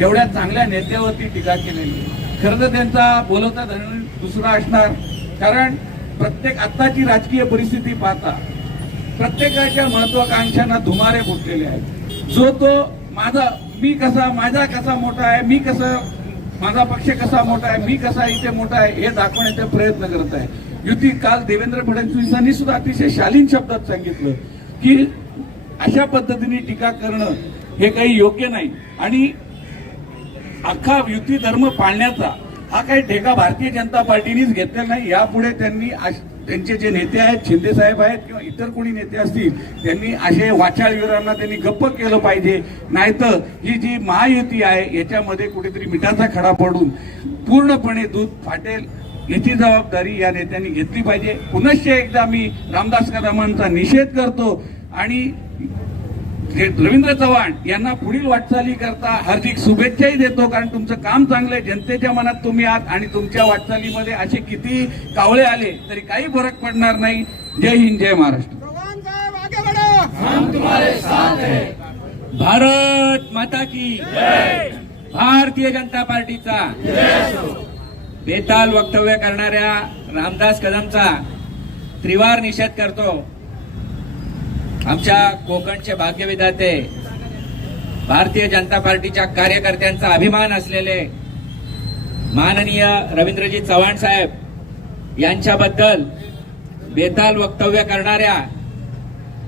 एवढ्या चांगल्या नेत्यावरती टीका केलेली खरं तर त्यांचा बोलवता धरण दुसरा असणार. कारण प्रत्येक आत्ताची राजकीय परिस्थिती पाहता प्रत्येकाच्या महत्वाकांक्षांना धुमारे फुटलेले आहेत. जो तो माझा मी कसा माझा कसा मोठा आहे मी कसं माझा पक्ष कसा मोठा आहे मी कसा इथे मोठा आहे हे दाखवण्याचा प्रयत्न करत आहे. युती काल देवेंद्र फडणवीसांनी सुद्धा अतिशय शालीन शब्दात सांगितलं की अशा पद्धतीने टीका करणं हे काही योग्य नाही. आणि अख्खा युती धर्म पाळण्याचा हा काही ठेका भारतीय जनता पार्टीनेच घेतलेला नाही. यापुढे त्यांनी अश- त्यांचे जे नेते आहेत शिंदे साहेब आहेत किंवा इतर कोणी नेते असतील त्यांनी असे वाचाळवीरांना त्यांनी गप्प केलं पाहिजे. नाहीतर ही जी महायुती आहे याच्यामध्ये कुठेतरी मिठाचा खडा पडून पूर्णपणे दूध फाटेल याची जबाबदारी या नेत्यांनी घेतली पाहिजे. पुनश्च एकदा मी रामदास कदमांचा निषेध करतो आणि रवींद्र चव्हाण यांना पुढील वाटचाली करता हार्दिक शुभेच्छाही देतो कारण तुमचं काम चांगलं आहे जनतेच्या मनात तुम्ही आहात आणि तुमच्या वाटचालीमध्ये असे किती कावळे आले तरी काही फरक पडणार नाही. जय हिंद जय महाराष्ट्र. चौहान साहेब आगे बढ़ो. भारत माता की भारतीय जनता पार्टीचा। बेताल वक्तव्य करणाऱ्या रामदास कदमचा त्रिवार निषेध करतो. आमच्या कोकणचे भाग्यविधाते भारतीय जनता पार्टीच्या कार्यकर्त्यांचा अभिमान असलेले माननीय रवींद्रजी चव्हाण साहेब यांच्याबद्दल बेताल वक्तव्य करणाऱ्या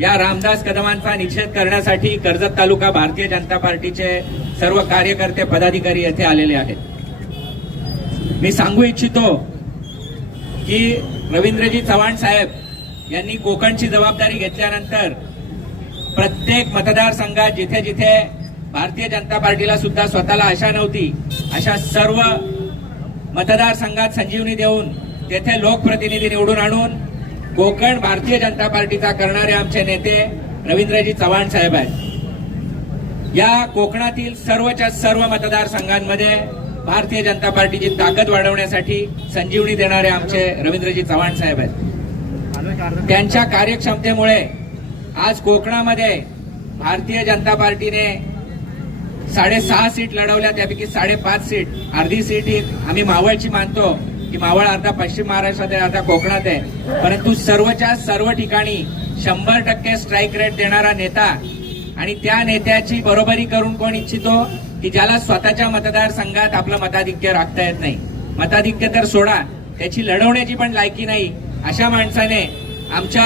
या रामदास कदमांचा निषेध करण्यासाठी कर्जत तालुका भारतीय जनता पार्टीचे सर्व कार्यकर्ते पदाधिकारी येथे आलेले आहेत. मी सांगू इच्छितो की रवींद्रजी चव्हाण साहेब यांनी कोकणची जबाबदारी घेतल्यानंतर प्रत्येक मतदारसंघात जिथे जिथे भारतीय जनता पार्टीला सुद्धा स्वतःला आशा नव्हती अशा सर्व मतदारसंघात संजीवनी देऊन तेथे लोकप्रतिनिधी निवडून आणून कोकण भारतीय जनता पार्टीचा करणारे आमचे नेते रवींद्रजी चव्हाण साहेब आहेत. या कोकणातील सर्वच्या सर्व मतदारसंघांमध्ये भारतीय जनता पार्टीची ताकद वाढवण्यासाठी संजीवनी देणारे आमचे रवींद्रजी चव्हाण साहेब आहेत. त्यांच्या कार्यक्षमतेमुळे आज कोकणामध्ये भारतीय जनता पार्टीने साडेसहा सीट लढवल्या त्यापैकी साडेपाच सीट अर्धी सीट ही आम्ही मावळची मानतो की मावळ अर्धा पश्चिम महाराष्ट्रात आहे अर्धा कोकणात आहे. परंतु सर्वच्या सर्व ठिकाणी शंभर टक्के स्ट्राईक रेट देणारा नेता आणि त्या नेत्याची बरोबरी करून कोण इच्छितो की ज्याला स्वतःच्या मतदारसंघात आपलं मताधिक्य राखता येत नाही. मताधिक्य तर सोडा त्याची लढवण्याची पण लायकी नाही. अशा माणसाने आमच्या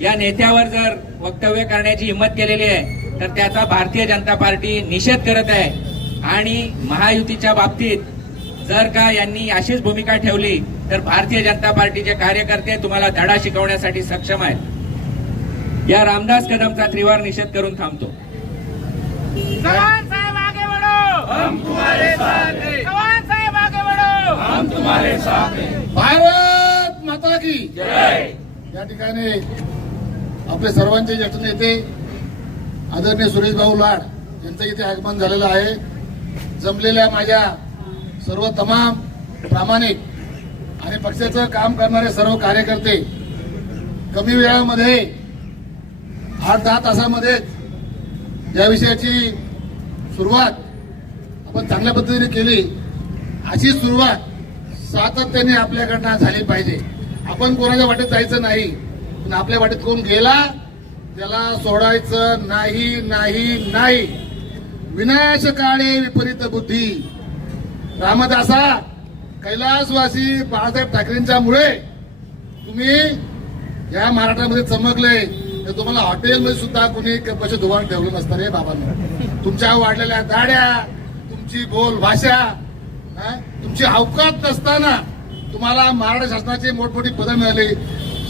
या नेत्यावर जर वक्तव्य करण्याची हिंमत केलेली आहे तर त्याचा भारतीय जनता पार्टी निषेध करत आहे. आणि महायुतीच्या बाबतीत जर का यांनी अशीच भूमिका ठेवली तर भारतीय जनता पार्टीचे कार्यकर्ते तुम्हाला धडा शिकवण्यासाठी सक्षम आहेत. या रामदास कदमचा त्रिवार निषेध करून थांबतो. चौहान साहेब आगे बढ़ो हम तुम्हारे साथ हैं। चौहान साहेब आगे बढ़ो भारत! माता की या ठिकाणी आपले सर्वांचे ज्येष्ठ नेते आदरणीय सुरेश भाऊ लाड यांचं इथे आगमन झालेलं आहे. जमलेल्या माझ्या सर्व तमाम प्रामाणिक आणि पक्षाचं काम करणारे सर्व कार्यकर्ते कमी वेळामध्ये आठ दहा तासामध्येच या विषयाची सुरुवात आपण चांगल्या पद्धतीने केली. अशी सुरुवात सातत्याने आपल्याकडनं झाली पाहिजे. आपण कोणाच्या वाटेत जायचं नाही पण आपल्या वाटेत कोण गेला त्याला सोडायचं नाही नाही नाही. विनाश काळे विपरीत बुद्धी. रामदासा कैलासवासी बाळासाहेब ठाकरेंच्या मुळे तुम्ही या महाराष्ट्रामध्ये चमकले. तर तुम्हाला हॉटेलमध्ये सुद्धा कोणी पैसे धुवाण ठेवलं नसतं रे बाबांना. तुमच्या वाढलेल्या दाड्या तुमची बोल भाषा हा? तुमची अवकात नसताना तुम्हाला महाराष्ट्र शासनाची मोठमोठी पदं मिळाली.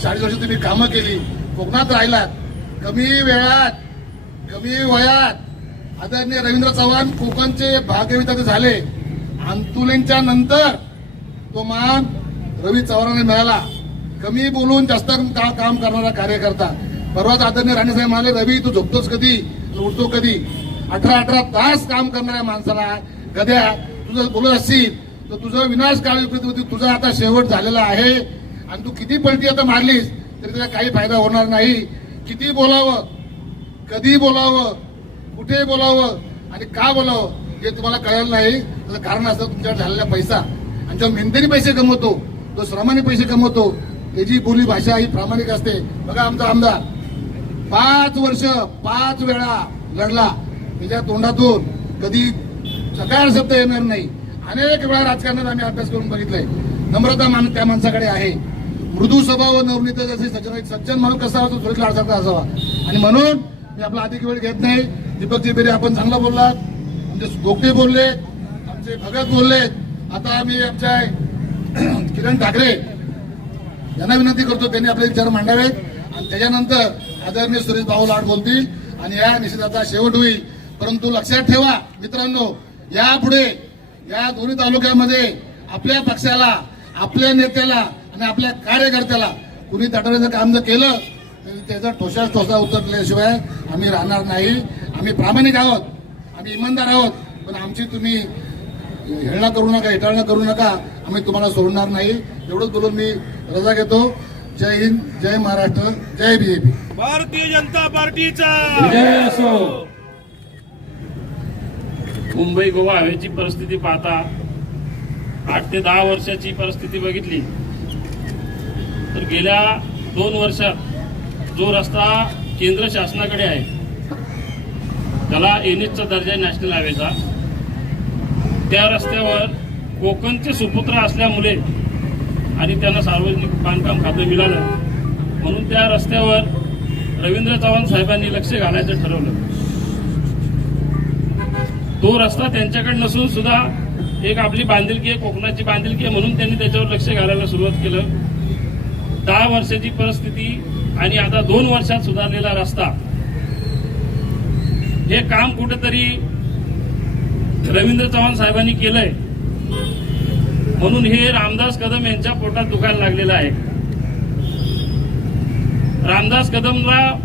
चाळीस वर्ष तुम्ही कामं केली. कोकणात राहिलात. कमी वेळात कमी वयात आदरणीय रवींद्र चव्हाण कोकणचे भाग्यविधाते झाले. आंदोलनच्या नंतर तो मान रवी चव्हाणांना मिळाला. कमी बोलून जास्त का- काम करणारा कार्यकर्ता. परवाच आदरणीय राणेसाहेब म्हणाले रवी तू झोपतोस कधी? उठतो कधी? अठरा अठरा तास काम करणाऱ्या माणसाला गद्या तुझं बोलत असशील. तर तुझं विनाश काळ तुझा आता शेवट झालेला आहे. आणि तू किती पलटी आता मारलीस तरी त्याचा काही फायदा होणार नाही. किती बोलावं कधी बोलावं कुठे बोलावं आणि का बोलावं हे तुम्हाला कळलं नाही. त्याचं कारण असं तुमच्याकडे झालेला पैसा. आणि जो मेहनतीने पैसे कमवतो जो श्रमाने पैसे कमवतो त्याची बोली भाषा ही प्रामाणिक असते. बघा आमचा आमदार पाच वर्ष पाच वेळा लढला. त्याच्या तोंडातून कधी सकाळ शब्द येणार नाही. अनेक वेळा राजकारणात आम्ही अभ्यास करून बघितलाय. नम्रता मान त्या माणसाकडे आहे. मृदू स्वभाव व नवनीत जसे सज्जन सज्जन म्हणून कसा होतो सुरेश लाडसारखा असावा. आणि म्हणून मी आपला अधिक वेळ घेत नाही. दीपकजी बेरे आपण चांगला बोललात. आमचे गोगटे बोलले आमचे भगत बोलले. आता आम्ही आमच्या किरण ठाकरे यांना विनंती करतो त्यांनी आपले विचार मांडावेत. आणि त्याच्यानंतर आदरणीय सुरेश भाऊ लाड बोलतील. आणि या निषेधाचा शेवट होईल. परंतु लक्षात ठेवा मित्रांनो यापुढे या दोन्ही तालुक्यामध्ये आपल्या पक्षाला आपल्या नेत्याला आणि आपल्या कार्यकर्त्याला कुणी तटवण्याचं काम जर केलं तर त्याचा ठोसा ठोसा उतरल्याशिवाय आम्ही राहणार नाही. आम्ही प्रामाणिक आहोत आम्ही इमानदार आहोत पण आमची तुम्ही हेळणा करू नका हेटाळणा करू नका आम्ही तुम्हाला सोडणार नाही. एवढंच बोलून मी रजा घेतो. जय हिंद जय महाराष्ट्र जय बीजेपी भारतीय जनता पार्टीचा. विजय असो. मुंबई गोवा हवेची परिस्थिती पाहता आठ ते दहा वर्षाची परिस्थिती बघितली. तर गेल्या दोन वर्षात जो रस्ता केंद्र शासनाकडे आहे त्याला एनएचचा दर्जा नॅशनल हायवेचा. त्या रस्त्यावर कोकणचे सुपुत्र असल्यामुळे आणि त्यांना सार्वजनिक बांधकाम खातं मिळालं म्हणून त्या रस्त्यावर रवींद्र चव्हाण साहेबांनी लक्ष घालायचं ठरवलं. तो रस्ता त्यांच्याकडे नसून सुद्धा एक आपली बांधिलकी आहे कोकणाची बांधिलकी आहे म्हणून त्यांनी त्याच्यावर लक्ष घालायला सुरुवात केलं. दहा वर्षाची परिस्थिती आणि आता दोन वर्षात सुधारलेला रस्ता. हे काम कुठेतरी रवींद्र चव्हाण साहेबांनी केलंय. म्हणून हे रामदास कदम यांच्या पोटात दुखायला लागलेलं आहे. रामदास कदमला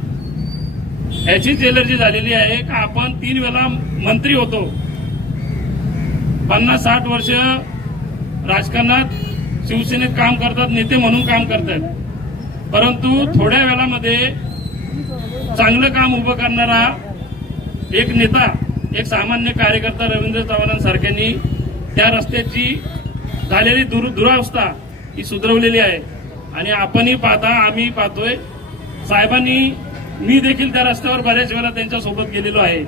याचीच एलर्जी झालेली आहे का आपण तीन वेळा मंत्री होतो. पन्नास साठ वर्ष राजकारणात शिवसेनेत काम करतात नेते म्हणून काम करतात. परंतु थोड्या वेळामध्ये चांगलं काम उभं करणारा एक नेता एक सामान्य कार्यकर्ता रवींद्र चव्हाणांसारख्यांनी त्या रस्त्याची झालेली दुर दुरावस्था ही सुधरवलेली आहे. आणि आपणही पाहता आम्ही पाहतोय. साहेबांनी मी देखील त्या रस्त्यावर बऱ्याच वेळा त्यांच्यासोबत गेलेलो आहे.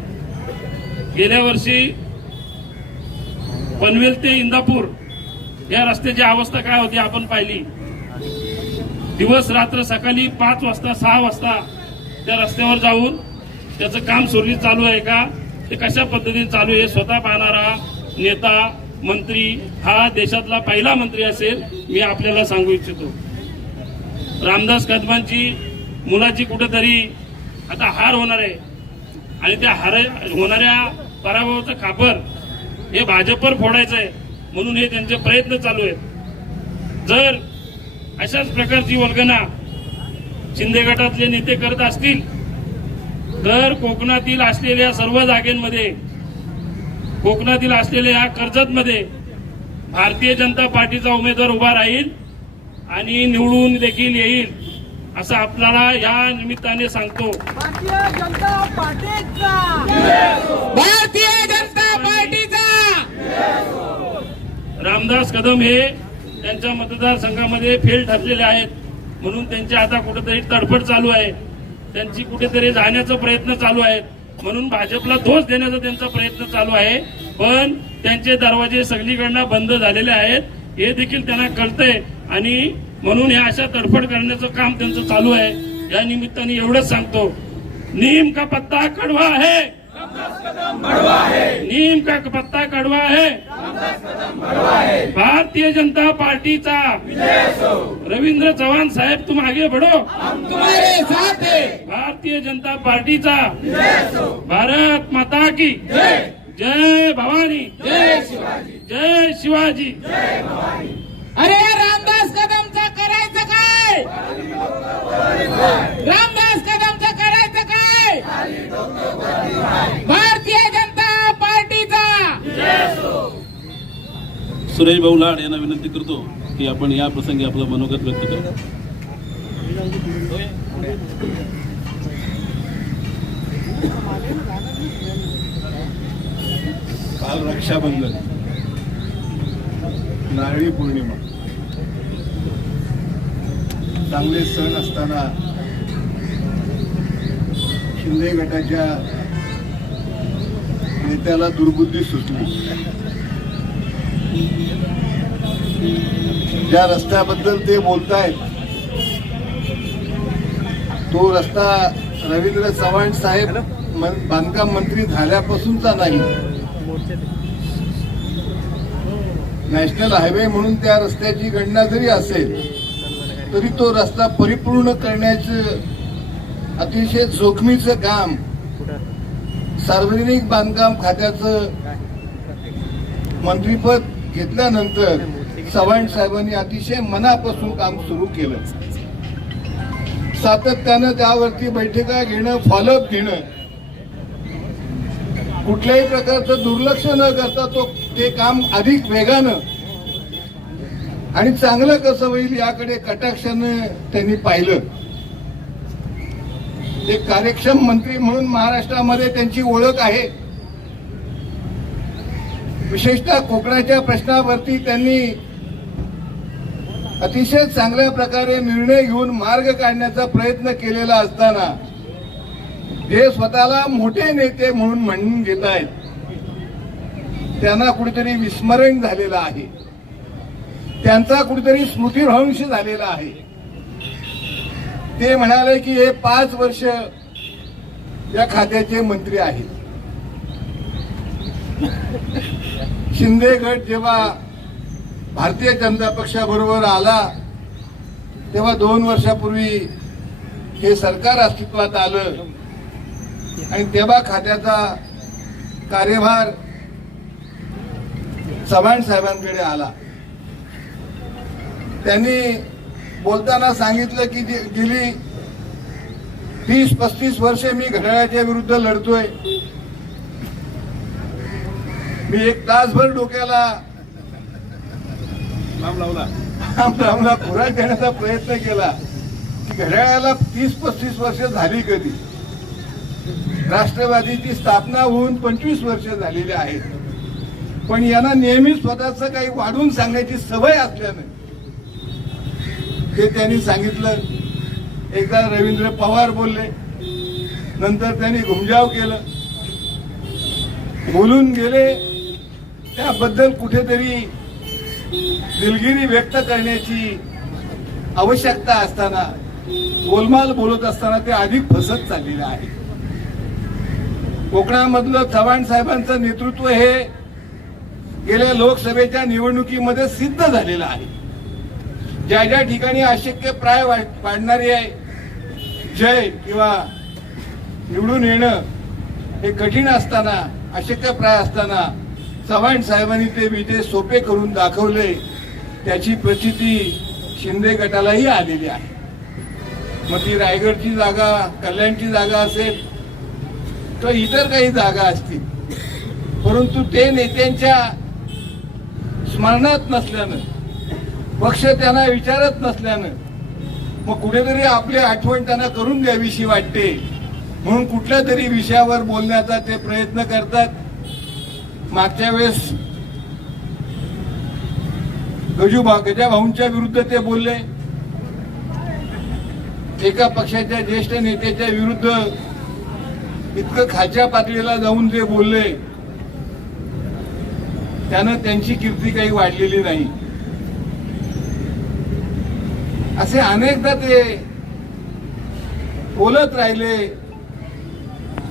गेल्या वर्षी पनवेल ते इंदापूर या रस्त्याची अवस्था काय होती आपण पाहिली. दिवस रात्र सकाळी पाच वाजता सहा वाजता त्या रस्त्यावर जाऊन त्याचं काम सुरळीत चालू आहे का? ते कशा पद्धतीने चालू आहे स्वतः पाहणारा नेता मंत्री हा देशातला पहिला मंत्री असेल मी आपल्याला सांगू इच्छितो. रामदास कदमांची मुलाची कुठेतरी आता हार होणार आहे. आणि त्या हार होणाऱ्या पराभवाचं खापर हे भाजपवर फोडायचं आहे. म्हणून हे त्यांचे प्रयत्न चालू आहेत. जर अशाच प्रकारची वल्गना शिंदे गटातले नेते करत असतील तर कोकणातील असलेल्या सर्व जागेंमध्ये कोकणातील असलेल्या या कर्जतमध्ये भारतीय जनता पार्टीचा उमेदवार उभा राहील आणि निवडून देखील येईल. असं आपल्याला या निमित्ताने सांगतो. भारतीय जनता पार्टीचा. भारतीय जनता पार्टीचा. रामदास कदम हे त्यांच्या मतदारसंघामध्ये फेल ठरलेले आहेत. म्हणून त्यांची आता कुठेतरी तडफड चालू आहे. त्यांची कुठेतरी जाण्याचा प्रयत्न चालू आहेत. म्हणून भाजपला दोष देण्याचा त्यांचा प्रयत्न चालू आहे. पण त्यांचे दरवाजे सगळीकडनं बंद झालेले आहेत. हे देखील त्यांना कळतंय. आणि म्हणून हे अशा तडफड करण्याचं काम त्यांचं चालू आहे. या निमित्ताने एवढंच सांगतो. नीम का पत्ता कड़वा आहे. नीम का पत्ता कड़वा आहे. भारतीय जनता पार्टीचा. रवींद्र चव्हाण साहेब तुम आगे बढ़ो भारतीय जनता पार्टीचा. भारत माता की जय भवानी. जय शिवाजी. जय शिवाजी. अरे रामदास कदमचा करायचं काय? रामदास कदमचं करायचं काय? भारतीय जनता पार्टीचा. सुरेश भाऊ लाड यांना विनंती करतो की आपण या प्रसंगी आपलं मनोगत व्यक्त करू. काल रक्षाबंधन नारळी पौर्णिमा. चांगले सण असताना शिंदे गटाच्या नेत्याला दुर्बुद्धी सुचली. ज्या रस्त्याबद्दल ते बोलतायत तो रस्ता रवींद्र चव्हाण साहेब बांधकाम मंत्री झाल्यापासूनचा नाही. नॅशनल हायवे म्हणून त्या रस्त्याची गणना जरी असेल तरी तो रस्ता परिपूर्ण करण्याचं अतिशय जोखमीचं काम सार्वजनिक बांधकाम खात्याचं मंत्रीपद घेतल्यानंतर चव्हाण साहेबांनी अतिशय मनापासून काम सुरू केलं. सातत्यानं त्यावरती बैठका घेणं फॉलोअप घेणं कुठल्याही प्रकारचं दुर्लक्ष न करता तो ते काम अधिक वेगानं आणि चांगलं कसं होईल याकडे कटाक्षानं त्यांनी पाहिलं. एक कार्यक्षम मंत्री म्हणून महाराष्ट्रामध्ये त्यांची ओळख आहे. विशेषतः कोकणाच्या प्रश्नावरती त्यांनी अतिशय चांगल्या प्रकारे निर्णय घेऊन मार्ग काढण्याचा प्रयत्न केलेला असताना जे स्वतःला मोठे नेते म्हणून म्हणून घेत आहेत. त्यांना कुठेतरी विस्मरण झालेलं आहे. त्यांचा कुठेतरी स्मृतीभ्रंश झालेला आहे. ते म्हणाले की हे पाच वर्ष या खात्याचे मंत्री आहेत. शिंदे गट जेव्हा भारतीय जनता पक्षाबरोबर आला तेव्हा दोन वर्षापूर्वी हे सरकार अस्तित्वात आलं आणि तेव्हा खात्याचा कार्यभार चव्हाण साहेबांकडे आला. त्यांनी बोलताना सांगितलं की गेली तीस पस्तीस वर्षे मी घड्याळाच्या विरुद्ध लढतोय. मी एक तासभर डोक्याला लावला. खुराक देण्याचा प्रयत्न केला. की घड्याळाला तीस पस्तीस वर्ष झाली कधी? राष्ट्रवादीची स्थापना होऊन पंचवीस वर्ष झालेली आहेत. पण यांना नेहमी स्वतःच काही वाढून सांगायची सवय असल्यानं ते त्यांनी सांगितलं. एकदा रवींद्र पवार बोलले. नंतर त्यांनी घुमजाव केलं. बोलून गेले. त्याबद्दल कुठेतरी दिलगिरी व्यक्त करण्याची आवश्यकता असताना गोलमाल बोलत असताना ते अधिक फसत चाललेलं आहे. कोकणामधलं चव्हाण साहेबांचं नेतृत्व हे गेल्या लोकसभेच्या निवडणुकीमध्ये सिद्ध झालेलं आहे. ज्या ज्या ठिकाणी अशक्य प्राय वा- पाडणारी आहे जय किंवा निवडून येणं हे कठीण असताना अशक्य प्राय असताना चव्हाण साहेबांनी ते विजय सोपे करून दाखवले त्याची प्रचिती शिंदे गटालाही आलेली आहे. मग ती रायगडची जागा कल्याणची जागा असेल तर इतर काही जागा असतील. परंतु ते नेत्यांच्या स्मरणात नसल्यानं पक्ष त्यांना विचारत नसल्यानं. मग कुठेतरी आपली आठवण त्यांना करून द्यावीशी वाटते. म्हणून कुठल्या तरी विषयावर बोलण्याचा ते प्रयत्न करतात. मागच्या वेळेस गजूभा गजाभाऊंच्या विरुद्ध ते बोलले. एका पक्षाच्या ज्येष्ठ नेत्याच्या विरुद्ध इतकं खालच्या पातळीला जाऊन ते बोलले. त्यानं त्यांची कीर्ती काही वाढलेली नाही. असे अनेकदा ते बोलत राहिले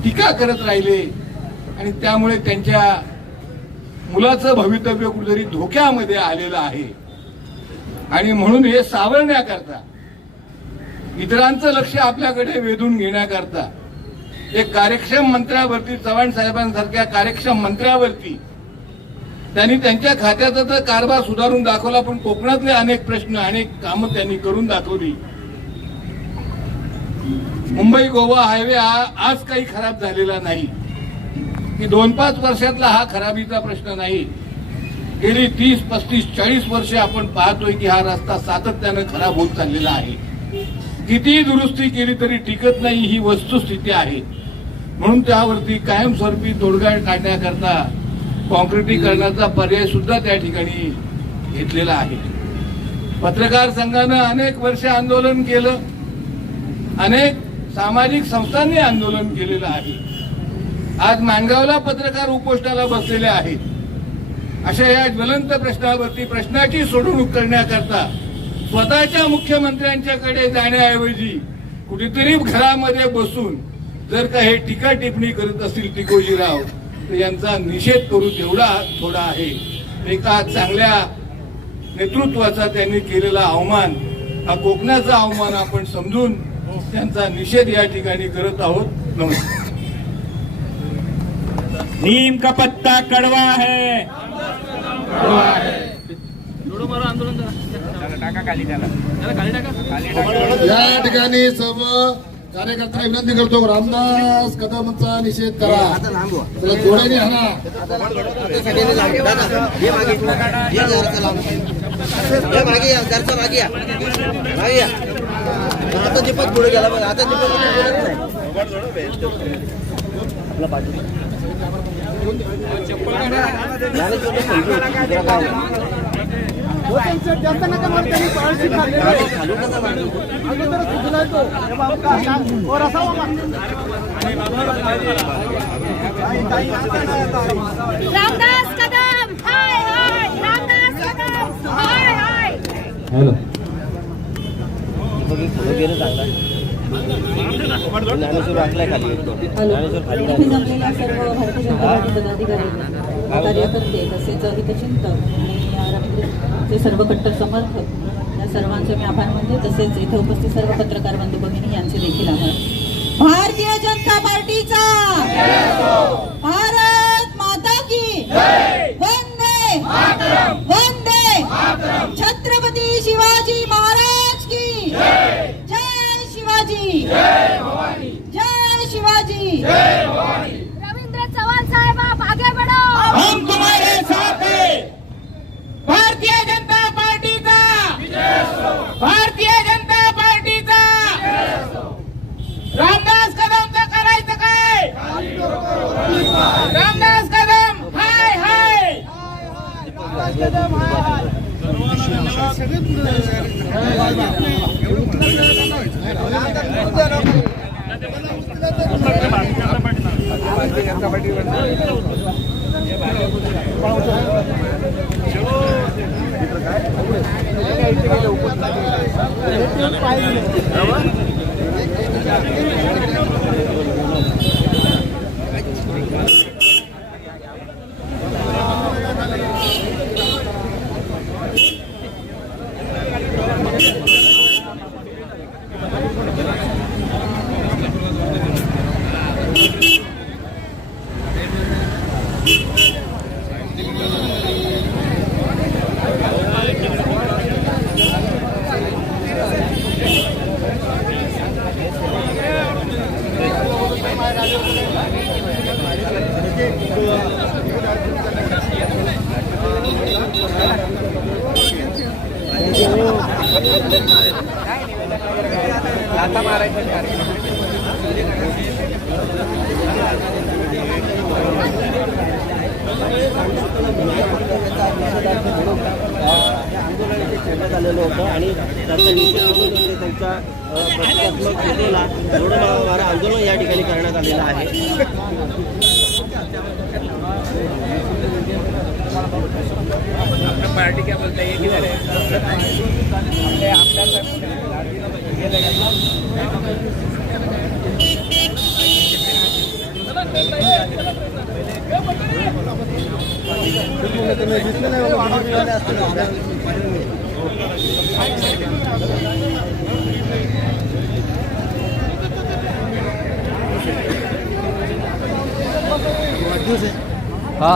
टीका करत राहिले आणि त्यामुळे त्यांच्या मुलाचं भवितव्य कुठेतरी धोक्यामध्ये आलेलं आहे. आणि म्हणून हे सावरण्याकरता इतरांचं लक्ष आपल्याकडे वेधून घेण्याकरता एक कार्यक्षम मंत्र्यावरती चव्हाण साहेबांसारख्या कार्यक्षम मंत्र्यावरती त्यांनी त्यांच्या खात्याचा तर कारभार सुधारून दाखवला पण कोकणातले अनेक प्रश्न अनेक कामं त्यांनी करून दाखवली. मुंबई गोवा हायवे हा आज काही खराब झालेला नाही. की दोन पाच वर्षातला हा खराबीचा प्रश्न नाही. गेली तीस पस्तीस चाळीस वर्षे आपण पाहतोय की हा रस्ता सातत्यानं खराब होत चाललेला आहे. कितीही दुरुस्ती केली तरी टिकत नाही ही वस्तुस्थिती आहे. म्हणून त्यावरती कायमस्वरूपी तोडगा काढण्याकरता कॉन्क्रिटीकरणाचा पर्याय सुद्धा त्या ठिकाणी घेतलेला आहे. पत्रकार संघानं अनेक वर्ष आंदोलन केलं. अनेक सामाजिक संस्थांनी आंदोलन केलेलं आहे. आज माणगावला पत्रकार उपोषणाला बसलेले आहेत. अशा या ज्वलंत प्रश्नावरती प्रश्नाची सोडवणूक करण्याकरता स्वतःच्या मुख्यमंत्र्यांच्याकडे जाण्याऐवजी कुठेतरी घरामध्ये बसून जर का हे टीका टिप्पणी करत असतील टिकोजीराव यांचा निषेध करू तेवढा थोडा आहे. एका चांगल्या नेतृत्वाचा त्यांनी केलेला अवमान हा कोकणाचा अवमान आपण समजून त्यांचा निषेध या ठिकाणी करत आहोत. नमस्कार. नीम का पत्ता कड़वा है? या ठिकाणी सर्व कार्यकर्ता विनंती करतो रामदास कदमचा निषेध करा. त्याला जोड्याने हाना मागे या या आता दीपक पुढे गेला बघा आता खालून नका मारू. रामदास कदम हाय हाय रामदास कदम हाय हाय दीपक एक पुढे गेलं चांगला ज्ञानेश्वर वाकलाय खाली ज्ञानेश्वर खाली इथे नाही. जमलेल्या सर्व भारतीय जनता पार्टी पदाधिकारी कार्यकर्ते तसेच हितचिंतक रवींद्रचे सर्व कट्टर समर्थक या सर्वांचे मी आभार मानते. तसेच इथे उपस्थित सर्व पत्रकार बंधू भगिनी यांचे देखील आभार. भारतीय जनता पार्टीचा! भारत माता की वंदे वंदे छत्रपती शिवाजी महाराज की जय शिवाजी! जय शिवाजी! रवींद्र चव्हाण साहेब आगे बढ़ो। भारतीय जनता पार्टीचा. भारतीय जनता पार्टीचा. रामदास कदमचं करायचं काय? रामदास कदम हाय हाय. आंदोलन मारा आंदोलन या ठिकाणी करण्यात आलेलं आहे. पार्टी क्या बोलता है है. अपने आमदार हा